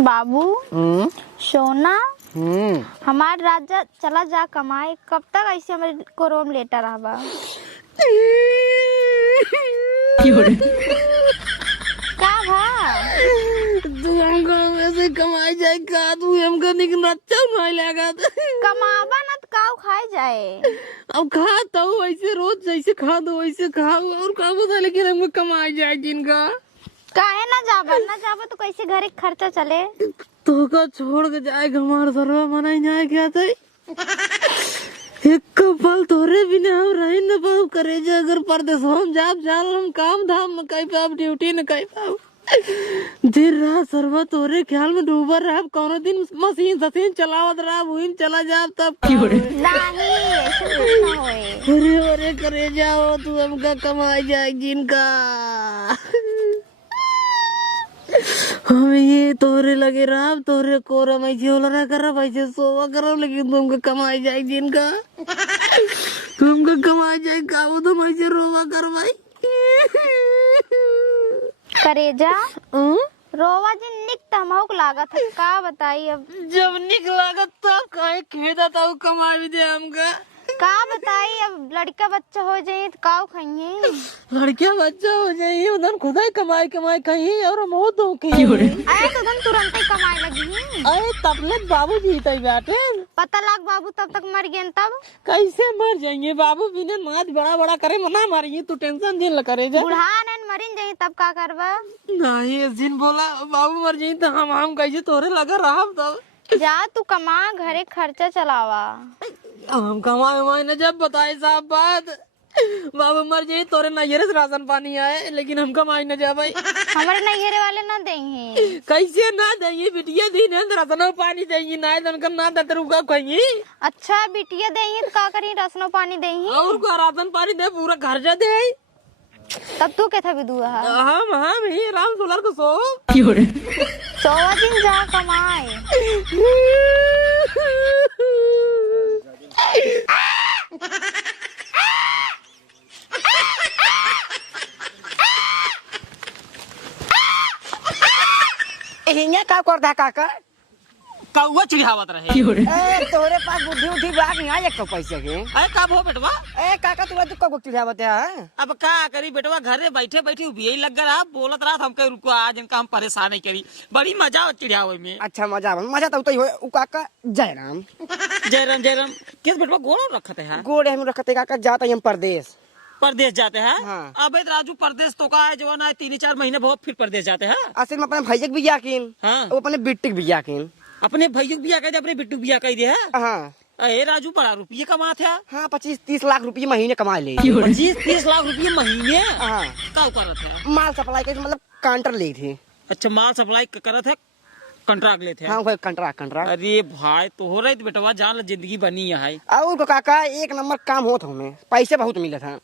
बाबू सोना हमार राजा चला जा कमाए, कब तक ऐसे हमारे को रोम लेटर रहा। का भा तू हमको वैसे कमाई जाए का तू हमको निकल अच्छा नहीं लगा कमाबा न तो काऊ खाए जाए। अब खाता हूँ वैसे रोज जैसे खा दो वैसे खाओ और का बता, लेकिन हमको कमाई जाए जिनका काहे ना जाबा तो कैसे घरे खर्चा चले। तो का छोड़ के जाए हमार सरवा मनाई जाए क्या था एक कपल तोरे बिना हम रही न पाऊ करे जा, अगर परदेश हम जाब जाल हम काम धाम न कई पाब ड्यूटी न कई पाब दिन रात सरवा तोरे ख्याल में डूबर रहा। कौनो दिन मशीन चलावत रहा वही चला जाब तब नहीं ऐसे कुछ ना होए। अरे अरे करे जाओ तू हमका कमाई जाए जिनका हम ये तोरे लगे रहा तोरे कोरा मैं झोलरा कर वैसे सोवा करो, लेकिन तुमको कमाई जाए जिनका तुमको कमाई जाए का वो तो वैसे रोवा कर भाई करेजा रोवा जी निक तमौक लागत है, का बताई अब। जब निक लागत तब काहे खेदा था कमाई भी दे हमका, का बताई अब लड़का बच्चा हो जाए तो काऊ खाइए। लड़किया बच्चा हो जाइए उधर खुदा ही कमाई कमाई कहीं और मौत हो कहीं आए तो तुम तुरंत ही कमाए लगी। अरे तब लग बाबू जीते बैठे पता लग बाबू तब तक मर गए तब कैसे मर जाएंगे बाबू बिना नाच बड़ा बड़ा करे मना मारिए तू टेंशन जिन करे जा बुढ़ा न मरिन जाई तब का करबा। नहीं इस दिन बोला बाबू मर जाए तो हम कैसे तोरे लगा रहा तब जा तू कमा घरे खर्चा चलावा। हम कमाए वमाए न जब बताए साहब बात बाबू मर जाए तोरे नैहरे से राशन पानी आए, लेकिन हम कमाई न जा भाई हमारे नैहरे वाले ना देंगे। कैसे ना देंगे बिटिया दी न राशन पानी देंगी ना तो ना दे रुका कहीं। अच्छा बिटिया देंगे तो का करी रसनो पानी देंगे और का राशन पानी दे पूरा खर्चा दे तब तू कैसा भी दुआ हम ही राम सोलर को सो सोवा दिन जा कमाए। हिंगे का करता काका कौवा चिढ़ावत रहे ए तोरे पास बुद्धि उठी बात नहीं एक तो पैसे के अरे कब हो बेटवा ए काका तू दुक्का को चिढ़ा बता है। अब का करी बेटवा घरे बैठे बैठे यही लग रहा बोलत रहा हमके रुको आज इनका हम परेशान नहीं करी बड़ी मजा चिढ़ावे में। अच्छा मजा तो ही उ काका जयराम जयराम किस बेटवा गोड़ रखते हैं गोड़े हम रखते काका जाता हम परदेश जाते हैं। हाँ। अब राजू परदेश तो का है जो ना 3-4 महीने बहुत फिर परदेश जाते हैं। असल में अपने भैया भी याकीन हाँ। वो अपने बिट्टी भी याकीन अपने भैया बिया कह दे अपने बिट्टू बिया कह दे है। हाँ अरे राजू बड़ा रुपये कमाते हैं। हाँ 25-30 लाख रुपये महीने कमा ले 25-30 लाख रुपये महीने हाँ का करते हैं माल सप्लाई के मतलब काउंटर ले थे। अच्छा माल सप्लाई करते है कंट्रैक्ट लेते हैं। हाँ भाई कंट्रैक्ट अरे भाई तो हो रही बेटवा जान जिंदगी बनी है और काका एक नंबर काम होता हमें पैसे बहुत मिले था।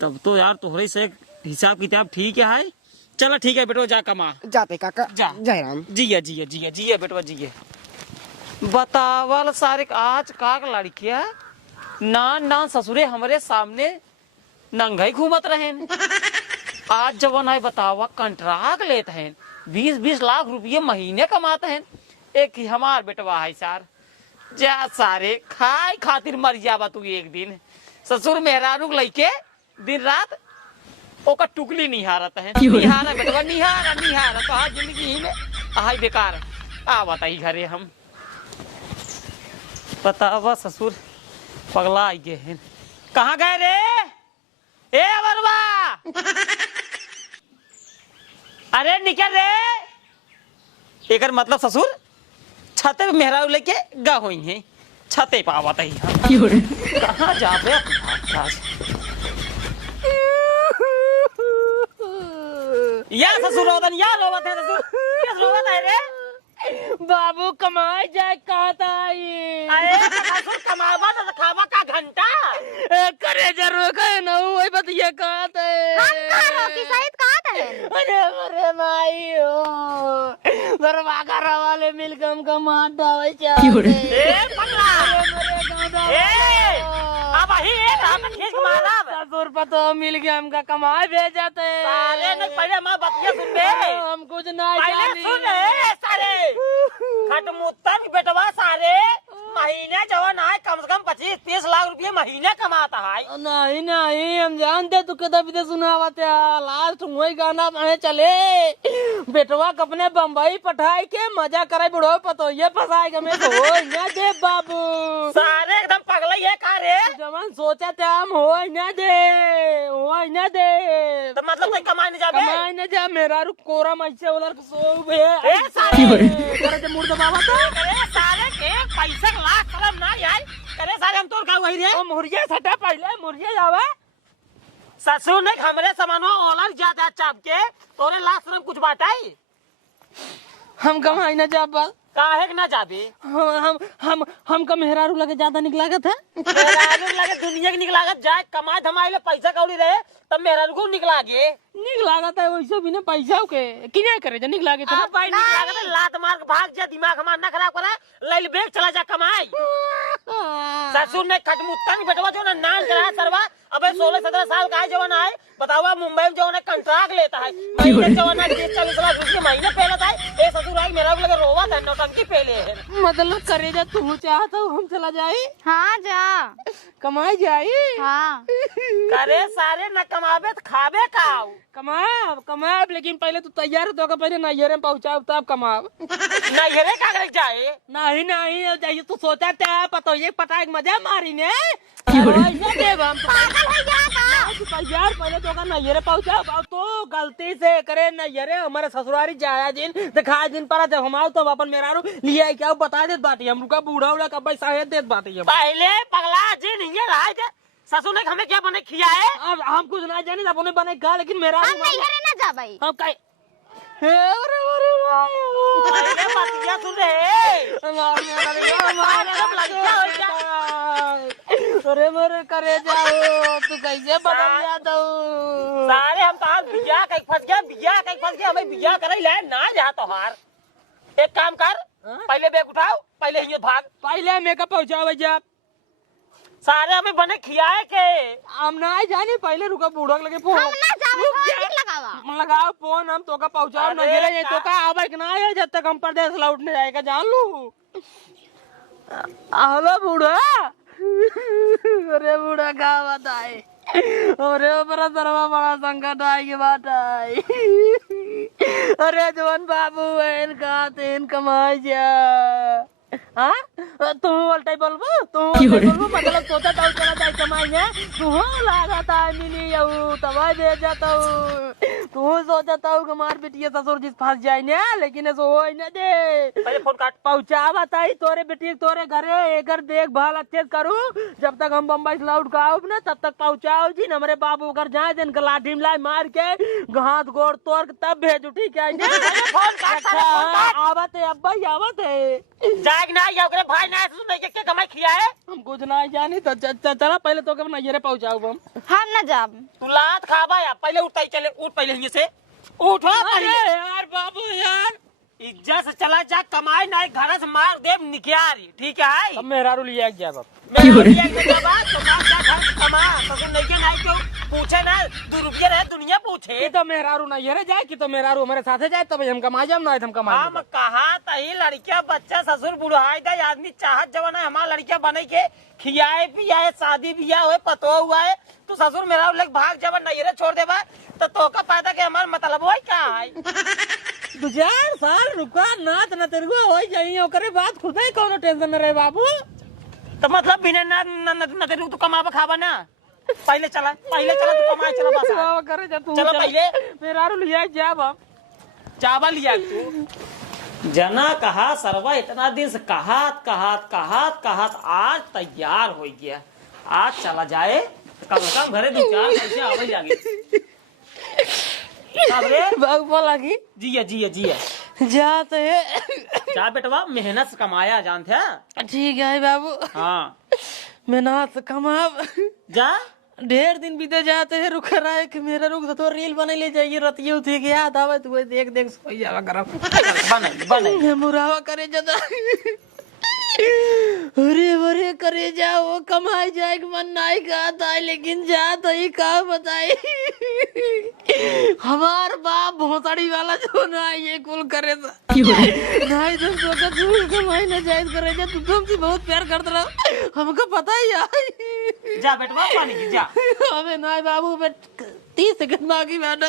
तब तो यार तोहरे से हिसाब किताब ठीक है। चलो ठीक है बेटवा जा कमा जाते काका जा जयराम जिया बेटवा जिया बतावल सारे आज का लड़किया ना ससुरे हमारे सामने नंगाई घूमत रहे आज जवन है बतावा कंट्राक्ट लेते हैं 20-20 लाख रुपये महीने कमाते हैं। एक ही हमार बेटवा है सार जा सारे खाए खातिर मर जावा तू एक दिन ससुर मेहरारू लइके दिन रात ओका टुकली निहारत है निहारा बेटवा निहारा तो आज जिंदगी ही में आई बेकार आ बताई घरे हम बतावा ससुर पगला आई गए हैं। कहाँ गए रे ए बरवा अरे निकल रे एकर मतलब ससुर छते पे मेहरा लेके गा हुई है छते पे आवत है कहाँ जा रहे या ससुर रोदन या रोवत है ससुर किस रोवत है रे बाबू कमाए जाए कहता है अरे ससुर कमावा तो खावा का घंटा करे जरूर कहे ना वही बतिया कहता है हम कहाँ हो कि सहित कहता है। अरे माई हो दरवाजा वाले मिलकर हमका मार डावे चाहते ए पगला अब ही एक हम खींच मारा ससुर पतो मिल गया हमका कमाए भेजते साले ने पहले मैं बतिया सुन बे हम कुछ ना जानी सुन सारे के दबीते सुनावत है। लास्ट वही गाना में चले बेटवा कपने बम्बई पठाई के मजा करे बुढ़ो पतो ये फसाएगा मैं तो हो ना दे बाबू। सारे एकदम पगला ये का रे। जवान सोचा था हम हो ना दे तो मतलब कोई कमाई नहीं जाबे। कमाई न जा मेरा रु कोरा मच्छे उधर सो बे ए सारे करे जे मुर्दा बाबा तो करे सारे के पैसा लाख कलम ना यार करे सारे हम तोर का वही रे। ओ मुर्गिया सटा पहले मुर्गिया जावे ससुर ने हमरे सामानवा ओलर ज्यादा चाप के तोरे लाश में कुछ बाटाई। हम कमाई न जा बस काहे के ना जाबे। हम का मेहरारू लगे ज्यादा निकलागत है। मेहरारू लगे दुनिया के निकलागत जाए कमाए धमाए ले पैसा कौड़ी रहे तब मेहरारू को निकला गे। निकलागत है वैसे भी ना पैसा के किने करे जे निकलागे तो भाई निकलागत है, लात मार के भाग जा दिमाग हमार ना खराब करे लैल बेग चला जा कमाई। ससुर ने खटमुत्तंग बेटवा जो ना नान करा सरवा अबे 16-17 साल का है जवान है बतावा मुंबई में जो ना कंट्रैक्ट लेता है महीने जवान 30-40 लाख रुपए महीने पहले था। ए ससुर आई मेरा लगे रोवा था नौटंकी पहले है। मतलब करे जा तू चाहता हम चला जाए हाँ जा कमाई जाए। हाँ करे सारे न कमाबे तो खाबे काऊ। कमाब लेकिन पहले तू तैयार हो तो पहले नैहरे में पहुंचाओ तब कमाब। नैहरे का करे जाए नहीं जाइए तू सोचा था पता ये पटाख मजा मारी ने देव हम तैयार पहले तो नैहरे पहुंचाओ अब तो गलती से करे नैहरे हमारे ससुरारी जाया जिन दिखा जिन पर जब हम आओ तो अपन मेरा लिया क्या बता देत बाटी हम का बूढ़ा उड़ा कब पैसा देत बाटी पहले पगला जिन ये रहा थे ससुर ने हमें क्या बने खिया है। अब हम कुछ ना जाने अपने बने खा लेकिन मेरा हम नैहरे ना जा भाई। हम कहीं पहले बतिया सुन रहे अरे मरे करे जाओ तू कैसे बदल जाता सारे हम कहा बिया कहीं फंस गया हमें बिया करे ले ना जा तो हार एक काम कर पहले बैग उठाओ पहले ही भाग पहले मेकअप पहुंचाओ जब सारे हमें बने खियाए के हम ना जाने पहले रुका बूढ़ा लगे फोन हम ना जावे फोन लगावा लगाओ फोन हम तो का पहुंचाओ ना गिरे ये तो का आवे कि ना है जब तक हम परदेश लौटने जाएगा जान लू। हेलो बूढ़ा अरे बूढ़ा का बताए अरे बड़ा सरवा बड़ा संकट आई की बात आई। अरे जवान बाबू एन का तेन कमाई जा हाँ तू उल्टा बोलबो मतलब सोचा था चला जाए कमाई है तू लगा था मिली तबाह दे जाता हूँ तू सोचा था हमार बेटिया ससुर जिस फंस जाए ना लेकिन ऐसा हो ना दे पहले फोन काट पहुँचा बताई तोरे बेटी तोरे घरे एकर देखभाल अच्छे से करूँ जब तक हम बम्बई से लौट का ना तब तक पहुँचाओ जी हमारे बाबू घर जाए दिन लाठी में मार के हाथ गोड़ तोड़ के तब भेजू ठीक है आवत है अब्बा आवत है ना या ओकरे भाई ना सुन के कमाई खिया है हम कुछ ना जानी तो चला पहले तो कब नैहरे पहुंचाओ हम ना जाब तू लात खाबा या पहले उठता ही चले उठ पहले यहीं से उठ अरे यार बाबू यार इज्जत से चला जा कमाई ना घर से मार देव निकियारी ठीक है। अब मेरा रू लिया गया बाप मेरा लिया के बाबा कमा जा घर से कमा ससुर नहीं के नहीं क्यों पूछे ना 2 रुपये रहे दुनिया पूछे तो मेरा रू नैहरे जाए कि तो मेरा रू हमारे साथे जाए तब हम कमा जाए ना हम कमा हम कहा तही लड़कियां बच्चा ससुर बुढ़ाई दे आदमी चाहत जवन है हमारा लड़कियां बने के खियाए पियाए शादी बियाह हुए पतो हुआ है तू ससुर मेरा लेके भाग जब नैहरे छोड़ देबा तो का फायदा के हमार मतलब वही क्या है। 2-4 साल रुका नात न तेरे को हो जाइए ओकरे बात खुद ही कोनो टेंशन न रहे बाबू तो मतलब बिना ना तेरे तू कमाबा खाबा ना पहले चला तू कमाए चला बस करे जा तू चलो पहले मेरा रू लिया जा बाप चावल लिया तू जना कहा सरवा इतना दिन से कहात आज तैयार हो गया आज चला जाए कम से कम घरे 2-4 पैसे आवे जागे बाबू लगी जिया जाते जा बेटवा मेहनत से कमाया जानते हैं ठीक है बाबू हाँ मेहनत से कमाब जा ढेर दिन बीते जाते हैं रुक रहा है कि मेरा रुक तो रील बने ले जाइए रतिये उठे के याद आवे तू देख सोई जावा करब बने मुरावा करे जदा अरे अरे करे जाओ कमाई जाए मन नहीं खाता है लेकिन जा तो ही का बताए हमार बाप भोसड़ी वाला जो ना ये कुल करे था नहीं तुम तो का तू कमाई ना जाए करे जा तू तुमसे बहुत प्यार करता रहा हमको पता ही है जा बेटवा पानी की जा। हमें नहीं बाबू मैं 30 सेकंड बाकी बैठा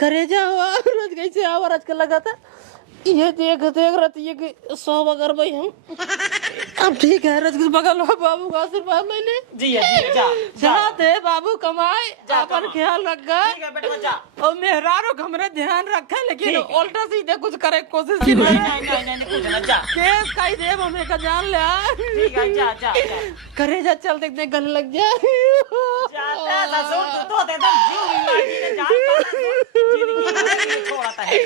करे जाओ रोज कैसे आओ आज कल लगा था ये देख रही है कि 100 अगर भाई हम अब ठीक है रजगुल बगल लो बाबू का आशीर्वाद मैंने जी जा चला दे बाबू कमाए अपन ख्याल रखा ठीक है बेटवा जा। और मेहरारो हमरे ध्यान रखा लेकिन उल्टा सीधे कुछ करे कोशिश की नहीं कुछ ना जा। केस कई देव हमें का जान ले ठीक है जा जा करे जा चल देखते गले लग जा जाता ससुर तू तो एकदम जीव लागी के जान जिंदगी छोड़ता है।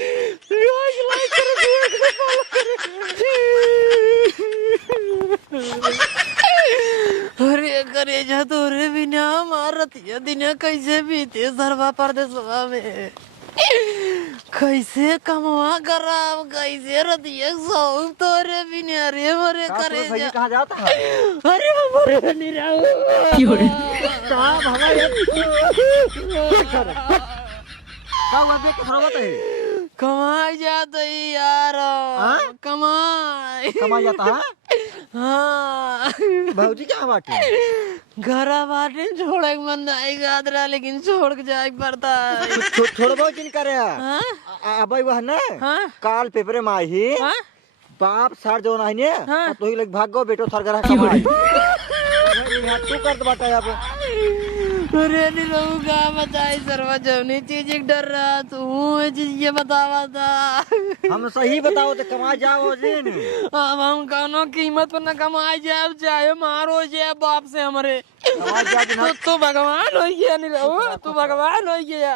अरे करे जा तो रे बिना मारत ये दिन कैसे बीते सरवा परदेसवा में कैसे कमवा कराव कैसे रतिया सौ तो रे बिना रे मरे करे जा कहाँ जाता है? अरे मरे निराव कहाँ भागा ये? कहाँ हुआ देख के थोड़ा बताइए। कमाई जाता ही यार हाँ? कमा जाता है? हाँ भाऊजी क्या बाटे? घरा बाटे छोड़े के मन नहीं गादरा लेकिन छोड़ के जाए पड़ता है थोड़ा बहुत जिन करे हाँ? अब वह ना हाँ? काल पेपरे में आई ही हाँ? बाप सर जो नहीं ने हाँ? तो ही लग भाग गो बेटो सर घर कमाई तू कर बाटा यहाँ पे। अरे नहीं रहूंगा बताई सर्वा जवनी चीज एक डर रहा तू ये चीज ये बतावा था हम सही बताओ तो कमा जाओ जिन। अब हम कौनो कीमत पर न कमाई जाए चाहे मारो जाए बाप से हमारे कमा जा जिन। तू भगवान हो गया नहीं रहू तू भगवान हो गया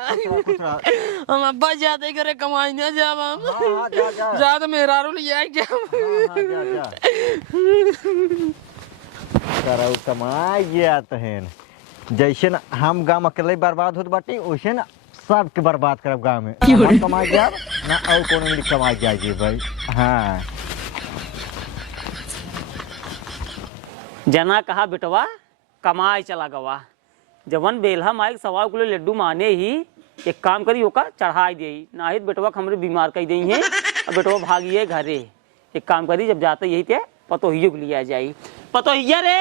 हम अब्बा जाते करे कमाई न जाब हम हाँ, जा जा जा तो मेरा रो लिया जाब हाँ, जा जा कराऊ कमाई गया तहन जैसे न हम गांव अकेले बर्बाद होत बाटी वैसे न सबके बर्बाद करब गांव में हम कमा गया ना और कोनो मिल कमा जाएगी भाई। हाँ जना कहा बेटवा कमाई चला गवा जवन बेलहा माइक 1.25 किलो लड्डू माने ही एक काम करी ओका चढ़ाई दे ना ही बेटवा हमरे बीमार कर दी है अब बेटवा भागिए घरे एक काम करी जब जाते यही थे पतोहियो के लिया जाई पतोहिया रे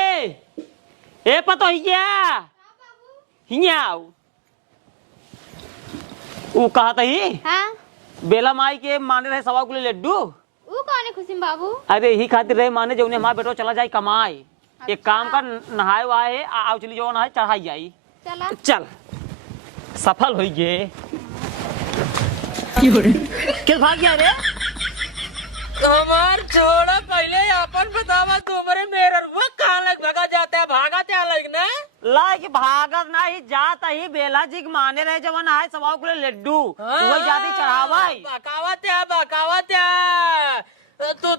ए पतोहिया हिया वो कहा था ही हाँ बेला माई के माने रहे 1.25 किलो लड्डू वो कौन है खुशी बाबू? अरे यही खातिर रहे माने जो हमारा बेटो चला जाए कमाए एक काम कर नहाए वाए आओ चली जो नहाए चढ़ाई जाई चला चल सफल हो गए किस भाग गया रे हमार छोड़ा पहले अपन बतावा तुम्हारे मेरा रुआ कहाँ लग भगा जाता है भागा क्या लगना लाइक भागत ना ही जाता ही बेला जी के माने रहे जवन आए 1.25 किलो लड्डू वही जाती चढ़ावाई बकावत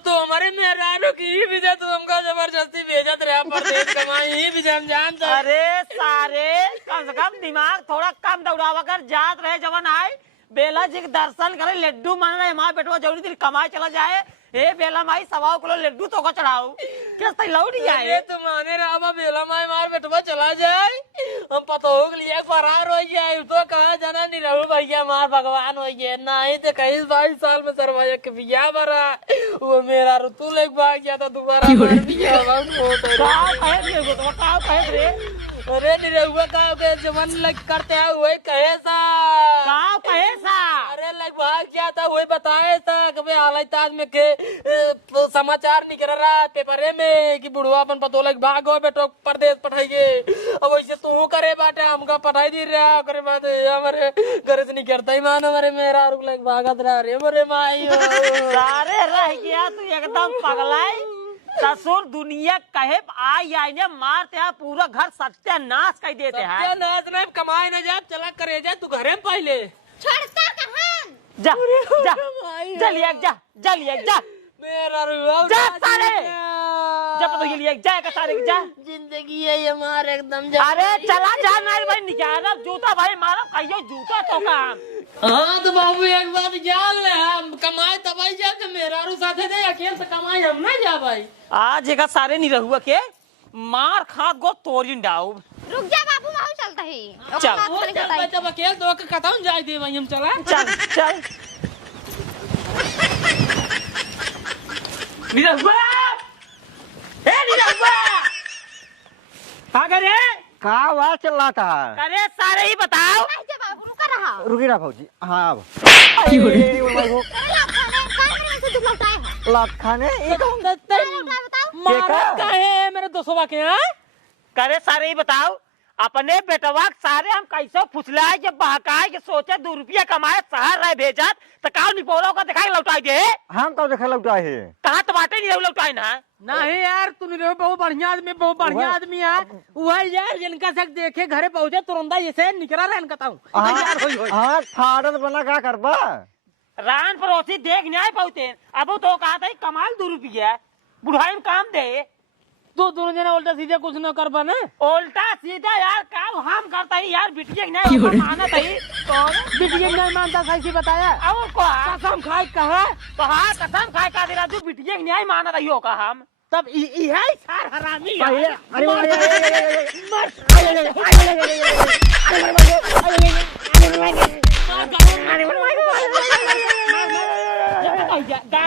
तो हमारे मेहरानों की ही भी तू हमका जबरदस्ती भेजत रहा परदेश कमाई ही भी हम जानता अरे सारे कम से कम दिमाग थोड़ा कम दौड़ावा कर जात रहे जवन आए बेला जी के दर्शन करे लड्डू मान रहे हमारे बेटवा जरूरी दिन कमाए चला जाए ए बेला माई 1.25 किलो लड्डू तो को चढ़ाओ कैसे लौट जाए तुम्हारे रामा बेला माई मार बेटवा चला जाए हम पता हो गया फरार हो जाए तो कहाँ जाना नहीं रहू भैया मार भगवान हो गया नहीं तो कहीं 22 साल में सरवाया के बिया भरा वो मेरा ऋतु लेके भाग गया था दोबारा अरे नहीं रहुआ का जवन लग करते हैं वही कहे सा अरे लग भाग गया था वही बताए था कभी हालत में के समाचार निकल रहा पेपरे में कि बुढ़वा अपन पतो लग भागो बेटो परदेश पठाइए अब वैसे तू करे बाटे हमका पठाई दी रहा करे बात हमारे घर से नहीं करता ही मान हमारे मेरा रुक लग भागत रहा रे मोरे माई सारे रह गया तू एकदम पगलाई ससुर दुनिया कहे आई आई ने मारते हैं पूरा घर सत्यानाश कर देते हैं सत्यानाश नहीं कमाए ना जा चला करे जा तू घरे में पहले छोड़ता कहाँ? जा जा लिया जा मेरा रुआ जा सारे जब तो ये लिया जाए का सारे जा जिंदगी है हमारे एकदम अरे चला जा मेरे भाई निकाल जूता भाई मारो कहियो जूता तो काम हाँ तो बाबू एक बात जान ले हम कमाए तबाई जाके मेहरारू साथे दे अकेले से कमाई हम ना जा भाई। आज एक सारे नहीं रहुआ के मार खात गो तोरिन डाउब। रुक जा बाबू माहू चलता है चल। वो चल बच्चा अकेले तो के कथाऊं जाय दे भाई हम चला। चल चल निरहुआ ए निरहुआ का करे का आवाज चल रहा था? अरे सारे ही बताओ। नहीं जा बाबू रुका रहा रुकी ना भौजी। हाँ अब लात खाने एक मारा काहे मेरे दोस्तों के हां करे सारे ही बताओ। अपने बेटवा के सारे हम कैसे फुसलाए जब बहकाए के सोचे 2 रुपया कमाए शहर रहे भेजत तो काव निपोलो का दिखाई लौटाई दे। हम कब देखा लौटा है? कहा तो बाटे नहीं लौटाई ना। नहीं यार तू नहीं बहुत बढ़िया आदमी बहुत बढ़िया आदमी है वह यार जिनका सक देखे घरे पहुंचे तुरंत जैसे निकला रहन कहता हूं। हाँ फाड़त बना का करबा? रान पड़ोसी देख नहीं आए पहुंचे अब तो कहा था कमाल 2 रुपया बुढ़ाई में काम दे। तो दोनों जना उल्टा सीधा कुछ न कर बा ना। उल्टा सीधा यार काम हम करता ही यार बिटिया नहीं माना था तो बिटिया नहीं मानता कैसे बताया अब को कसम खाए कहा तो हाँ कसम खाए का दिला तू बिटिया नहीं माना था का हम तब यही सार हरामी है। अरे गाय